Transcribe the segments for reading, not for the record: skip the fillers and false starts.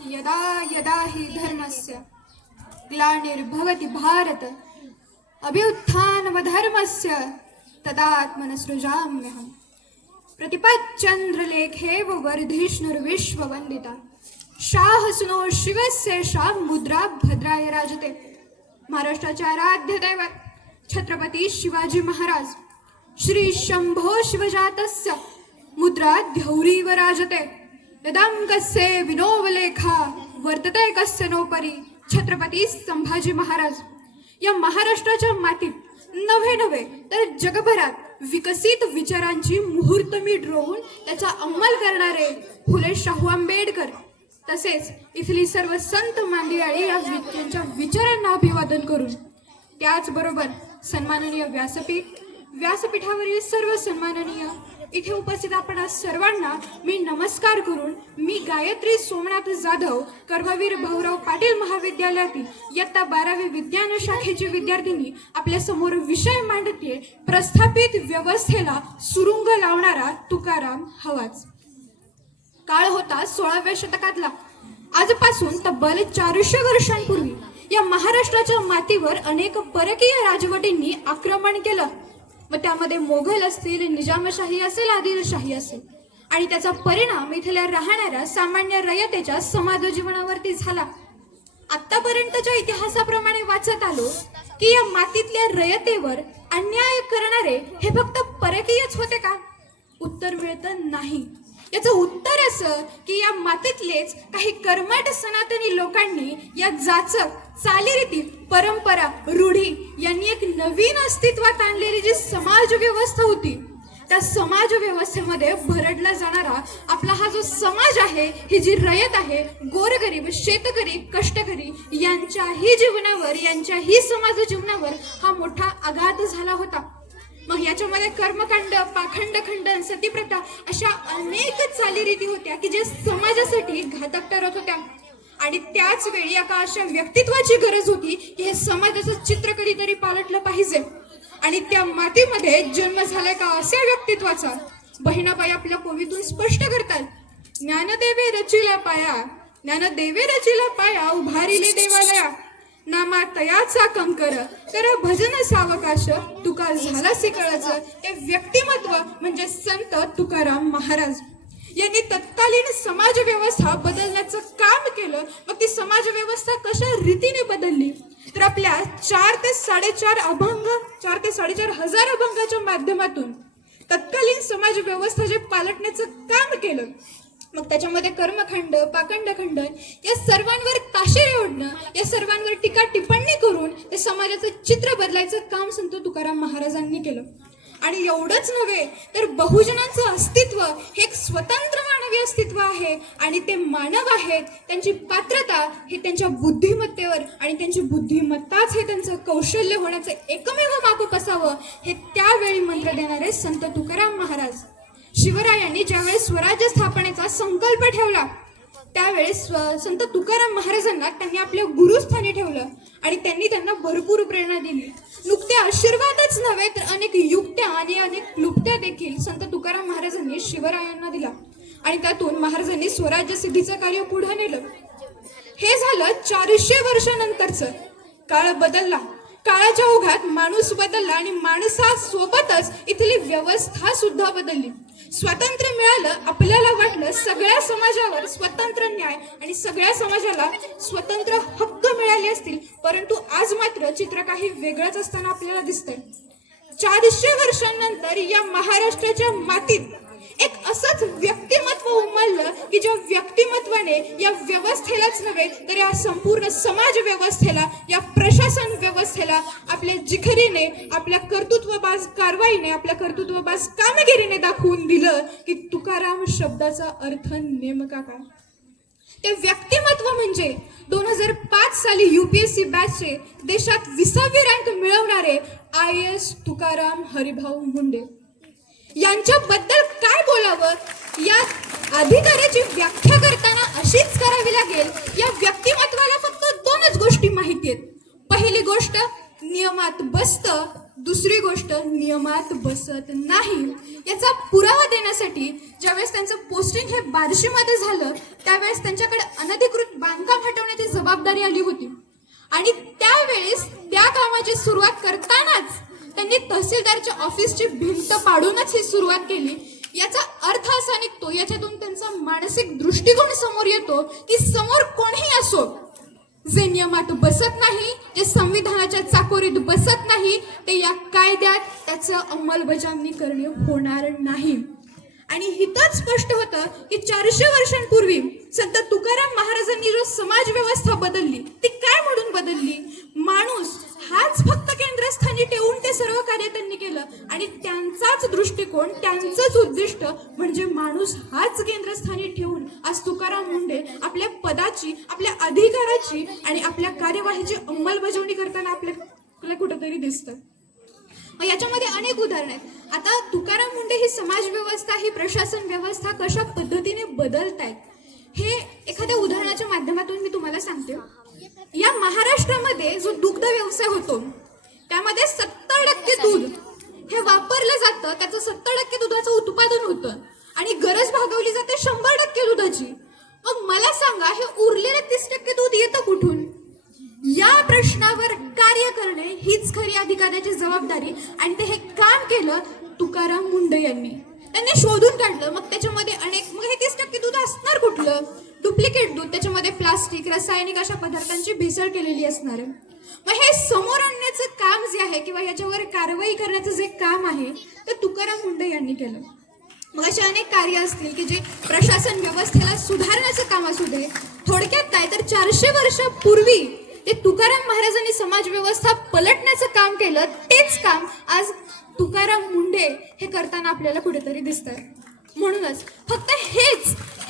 यदा यदा हि धर्मस्य ग्लानिर्भवति भारत अभ्युत्थानमधर्मस्य तदात्मनसृजाम्यहम्। प्रतिपच्चन्द्रलेखेव वर्धिष्णुर्विश्ववन्दिता शाहसुनो शिवस्य शा मुद्रा भद्राय राजते। महाराष्ट्राचे आराध्य दैवत छत्रपती शिवाजी महाराज श्री शंभो शिवजातस्य मुद्रा ध्यौरीव राजते। यदं कस्य विनोवलेखा वर्तते कस्य नोपरी छत्रपती संभाजी महाराज। या महाराष्ट्राच्या मातीत नव्हे तर जगभरात विकसित विचारांची मुहूर्तमेढ रोवून त्याचा अंमल करणारे फुले शाहू आंबेडकर तसेच इथली सर्व संत मांदियाळी या त्यांच्या विचारांना अभिवादन करून त्याचबरोबर सन्माननीय व्यासपीठावरील सर्व सन्माननीय इथे उपस्थित आपण सर्वांना मी नमस्कार करून मी गायत्री सोमनाथ जाधव कर्मवीर भाऊराव पाटील महाविद्यालयातील इयत्ता 12वी विज्ञान शाखेची विद्यार्थिनी आपल्या समोर विषय मांडते प्रस्थापित व्यवस्थेला सुरुंग लावणारा तुकाराम हवाच। काळ होता 16व्या शतकातला। आजपासून तब्बल 400 वर्षांपूर्वी या महाराष्ट्राच्या मातीवर अनेक परकीय राजवटींनी आक्रमण केलं व त्यामध्ये मोघल असतील, निजामशाही असेल, आदिलशाही असेल आणि त्याचा परिणाम इथल्या राहणाऱ्या सामान्य रयतेच्या समाज जीवनावरती झाला। आतापर्यंतच्या इतिहासाप्रमाणे वाचत आलो की या मातीतल्या रयतेवर अन्याय करणारे हे फक्त परकीयच होते का? उत्तर मिळतं नाही। याचं उत्तर असं की या मातीतलेच काही कर्मठ सनातनी लोकांनी या जाचक चालीरीती परंपरा रूढी यांनी एक नवीन अस्तित्वात आणलेली जी समाज व्यवस्था होती त्या समाज व्यवस्थेमध्ये भरडला जाणारा आपला हा जो समाज आहे, ही जी रयत आहे, गोरगरीब शेतकरी कष्टकरी यांच्याही जीवनावर यांच्याही समाज जीवनावर हा मोठा आघात झाला होता। मग याच्यामध्ये कर्मकांड, पाखंड खंडन, सतीप्रथा अशा अनेक चालीरीती होत्या की जे समाजासाठी घातक ठरत होत्या आणि त्याच वेळी एका अशा व्यक्तित्वाची गरज होती की हे समाजाचं चित्र कधीतरी पालटलं पाहिजे आणि त्या मातीमध्ये जन्म झालाय का अशा व्यक्तित्वाचा बहिणाबाई आपल्या कवितून स्पष्ट करतात। ज्ञानदेवे रचिला पाया उभारिले देवालया नामा तयाचा कंकर कर भजन सावकाश तुका झाला सिकळच। हे व्यक्तिमत्व म्हणजे संत तुकाराम महाराज यांनी तत्कालीन समाज व्यवस्था बदलण्याचं काम केलं। मग ती समाज व्यवस्था कशा रीतीने बदलली तर आपल्या 4 ते 4.5 हजार अभंगाच्या माध्यमातून तत्कालीन समाज व्यवस्था जे पालटण्याचं काम केलं। मग त्याच्यामध्ये कर्मखंड, पाखंड खंडन या सर्वांवर ताशेरे ओढणं, या सर्वांवर टीका टिप्पणी करून ते समाजाचं चित्र बदलायचं काम संत तुकाराम महाराजांनी केलं। आणि एवढंच नव्हे तर बहुजनांचं अस्तित्व हे एक स्वतंत्र मानवी अस्तित्व आहे आणि ते मानव आहेत, त्यांची पात्रता हे त्यांच्या बुद्धिमत्तेवर आणि त्यांची बुद्धिमत्ताच हे त्यांचं कौशल्य होण्याचं एकमेव मापक असावं हे त्यावेळी मंत्र देणारे संत तुकाराम महाराज। शिवरायांनी ज्यावेळेस स्वराज्य स्थापनेचा संकल्प ठेवला त्यावेळेस संत तुकाराम महाराजांना त्यांनी आपल्या गुरुस्थानी ठेवलं आणि त्यांनी त्यांना भरपूर प्रेरणा दिली। नुकते आशीर्वादच नव्हे तर अनेक युक्त्या आणि अनेक क्लुप्त्या देखील संत तुकाराम महाराजांनी शिवरायांना दिला आणि त्यातून महाराजांनी स्वराज्य सिद्धीचं कार्य पुढे नेलं। हे झालं 400 वर्षानंतरचं। काळ बदलला, काळाच्या ओघात माणूस बदलला आणि माणसासोबतच इथली व्यवस्था सुद्धा बदलली। स्वातंत्र्य मिळालं, आपल्याला वाटलं सगळ्या समाजावर स्वतंत्र न्याय आणि सगळ्या समाजाला स्वतंत्र हक्क मिळाले असतील, परंतु आज मात्र चित्र काही वेगळंच असताना आपल्याला दिसतंय। 400 वर्षांनंतर या महाराष्ट्राच्या मातीत एक असंच व्यक्तिमत्व उमललं की ज्या व्यक्तिमत्वाने या व्यवस्थेलाच नव्हे तर या संपूर्ण समाज व्यवस्थेला, या प्रशासन व्यवस्थेला आपल्या जिखरीने, आपल्या कर्तृत्वबाज कारवाईने, आपल्या कर्तृत्वबाज कामगिरीने दाखवून दिलं की तुकाराम शब्दाचा अर्थ नेमका काय। ते व्यक्तिमत्व म्हणजे 2005 साली UPSC बॅचचे देशात 20वी रँक मिळवणारे IAS तुकाराम हरिभाऊ मुंडे यांच्याबद्दल काय बोलावं, या अधिकाऱ्याची व्याख्या करताना अशीच करावी लागेल। या व्यक्तिमत्वाला फक्त 2च गोष्टी माहिती आहेत। पहिली गोष्ट नियमात बसतं, दुसरी गोष्ट नियमात बसत नाही। याचा पुरावा देण्यासाठी ज्यावेळेस त्यांचं पोस्टिंग हे बार्शीमध्ये झालं त्यावेळेस त्यांच्याकडे अनधिकृत बांधकाम हटवण्याची जबाबदारी आली होती आणि त्यावेळेस त्या कामाची सुरुवात करतानाच त्यांनी तहसीलदारच्या ऑफिसची भिंत पाडूनच ही सुरुवात केली. याचा अर्थ असा निघतो, याच्यातून त्यांचा मानसिक दृष्टिकोन समोर येतो की समोर कोणीही असो, जे नियमात बसत नाही, जे संविधानाच्या चाकोरीत बसत नाही, ते या कायद्यात त्याचं अंमलबजावणी करणे होणार नाही. आणि इथंच स्पष्ट होतं की 400 वर्षांपूर्वी संत तुकाराम महाराजांनी जो समाज व्यवस्था बदलली ती काय म्हणून बदलली? माणूस हाच फक्त केंद्रस्थानी ठेवून ते सर्व कार्य त्यांनी केलं आणि त्यांचाच दृष्टिकोन, त्यांचंच उद्दिष्ट म्हणजे माणूस हाच केंद्रस्थानी ठेवून आज तुकाराम मुंडे आपल्या पदाची, आपल्या अधिकाराची आणि आपल्या कार्यवाहीची अंमलबजावणी करताना आपल्याला कुठंतरी दिसतं. याच्यामध्ये अनेक उदाहरण आहेत. आता तुकाराम मुंडे ही समाज व्यवस्था, ही प्रशासन व्यवस्था कशा पद्धतीने बदलतायत हे एखाद्या उदाहरणाच्या माध्यमातून मी तुम्हाला सांगते. या महाराष्ट्रामध्ये जो दुग्ध व्यवसाय होतो त्यामध्ये 70% दूध हे वापरलं जातं, त्याचं 70% दुधाचं उत्पादन होतं आणि गरज भागवली जाते 100% दुधाची. मग मला सांगा, हे उरलेले 30% दूध येतं कुठून? या प्रश्नावर कार्य करणे हीच खरी अधिकाऱ्याची जबाबदारी आणि ते हे काम केलं तुकाराम मुंडे यांनी. त्यांनी शोधून काढलं. मग त्याच्यामध्ये मग हे 30% दूध असणार कुठलं? डुप्लिकेट दूध, त्याच्यामध्ये प्लास्टिक, रासायनिक अशा पदार्थांची भेसळ केलेली असणार आहे. मग हे समोर आणण्याचं काम जे आहे किंवा याच्यावर कारवाई करण्याचं जे काम आहे ते तुकाराम मुंडे यांनी केलं. मग असे अनेक कार्य असतील की जे प्रशासन व्यवस्थेला सुधारण्याचं काम असू दे. थोडक्यात काय तर 400 वर्षापूर्वी ते तुकाराम महाराजांनी समाज व्यवस्था पलटण्याचं काम केलं, तेच काम आज तुकाराम मुंडे हे करताना आपल्याला कुठेतरी दिसतंय. म्हणूनच फक्त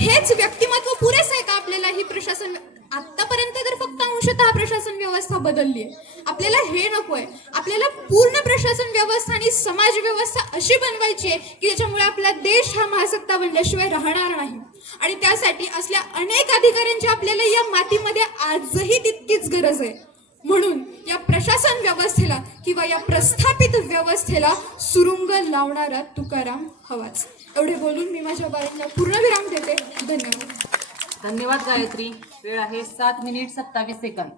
हेच व्यक्तिमत्व पुरेसं आहे का आपल्याला ही प्रशासन? आतापर्यंत तर फक्त अंशतः प्रशासन व्यवस्था बदलली आहे. आपल्याला हे नकोय. आपल्याला पूर्ण प्रशासन व्यवस्था आणि समाज व्यवस्था अशी बनवायची आहे की ज्याच्यामुळे आपला देश हा महासत्ता बनल्याशिवाय राहणार नाही. आणि त्यासाठी असल्या अनेक अधिकाऱ्यांची आपल्याला या मातीमध्ये आजही तितकीच गरज आहे. म्हणून या प्रशासन व्यवस्थेला किंवा या प्रस्थापित व्यवस्थेला सुरुंग लावणारा तुकाराम हवाच. एवढे बोलून मी माझ्या बाळांना पूर्णविराम देते. धन्यवाद. धन्यवाद गायत्री. वेळ आहे 7 मिनिट 27 सेकंद.